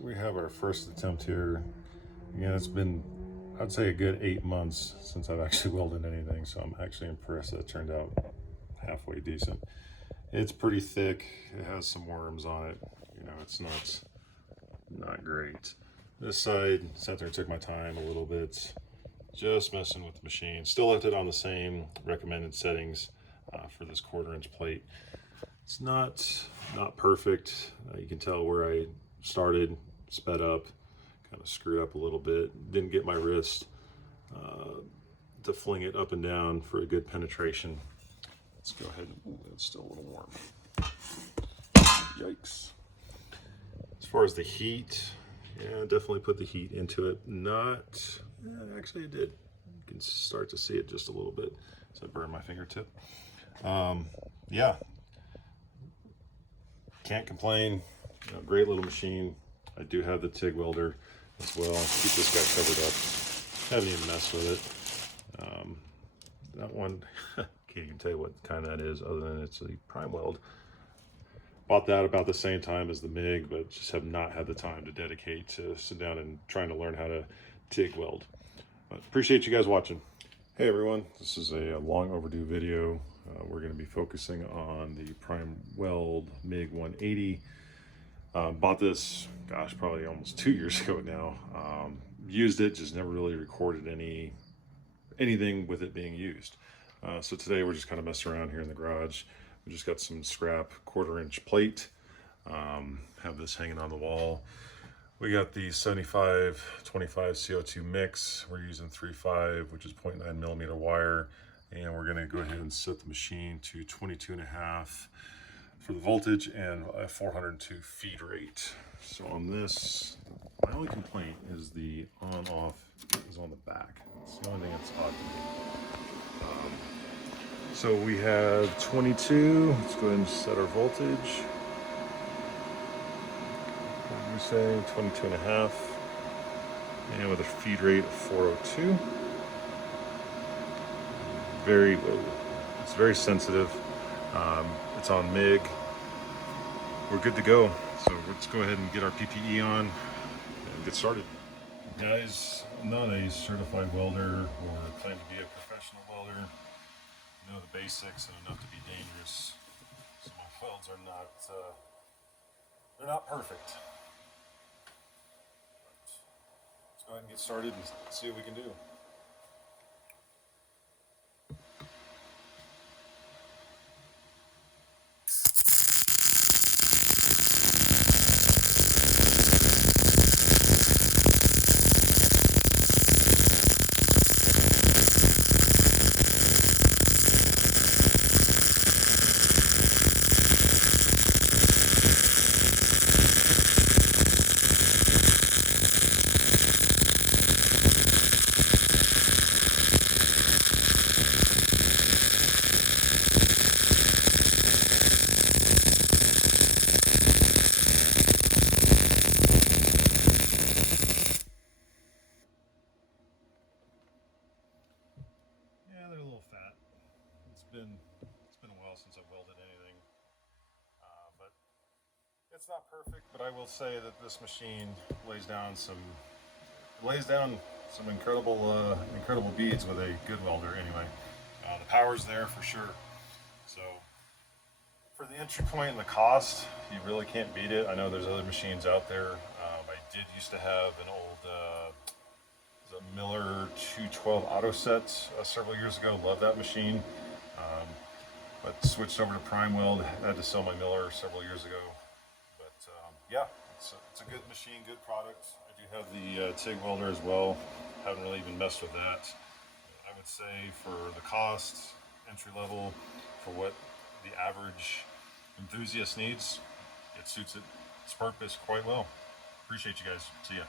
So we have our first attempt here. Again, it's been, I'd say, a good 8 months since I've actually welded anything, so I'm actually impressed that it turned out halfway decent. It's pretty thick. It has some worms on it. You know, it's not great. This side, sat there and took my time a little bit, just messing with the machine. Still left it on the same recommended settings for this 1/4-inch plate. It's not perfect. You can tell where I started, sped up, kind of screwed up a little bit. Didn't get my wrist to fling it up and down for a good penetration. Let's go ahead and, it's still a little warm. Yikes. As far as the heat, yeah, definitely put the heat into it. Actually it did. You can start to see it just a little bit. So I burned my fingertip. Yeah. Can't complain. You know, great little machine. I do have the TIG welder as well. Keep this guy covered up. Haven't even messed with it. That one, can't even tell you what kind that is other than it's a PrimeWeld. Bought that about the same time as the MIG, but just have not had the time to dedicate to sit down and trying to learn how to TIG weld. But appreciate you guys watching. Hey everyone, this is a long overdue video. We're going to be focusing on the PrimeWeld MIG180. Bought this, gosh, probably almost 2 years ago now. Used it, just never really recorded anything with it being used. So today we're just kind of messing around here in the garage. We just got some scrap 1/4-inch plate. Have this hanging on the wall. We got the 75-25 CO2 mix. We're using 3.5, which is 0.9 millimeter wire. And we're gonna go ahead and set the machine to 22.5 for the voltage and a 402 feed rate. So on this, my only complaint is the on-off is on the back. It's the only thing that's odd to me. So we have 22. Let's go ahead and set our voltage. What did we say? 22.5. And with a feed rate of 402. It's very sensitive. It's on MIG. We're good to go. So let's go ahead and get our PPE on and get started. Guys, I'm not a certified welder or claim to be a professional welder. I know the basics and enough to be dangerous. So my welds are they're not perfect. But let's go ahead and get started and see what we can do. It's been a while since I've welded anything, but it's not perfect. But I will say that this machine lays down some incredible beads with a good welder. Anyway, the power's there for sure. So for the entry point and the cost, you really can't beat it. I know there's other machines out there. I did used to have an old Miller 212 auto sets several years ago. Love that machine. But switched over to PrimeWeld. Had to sell my Miller several years ago. But yeah, it's a good machine, good product. I do have the TIG welder as well. Haven't really even messed with that. I would say for the cost, entry level, for what the average enthusiast needs, it suits its purpose quite well. Appreciate you guys. See ya.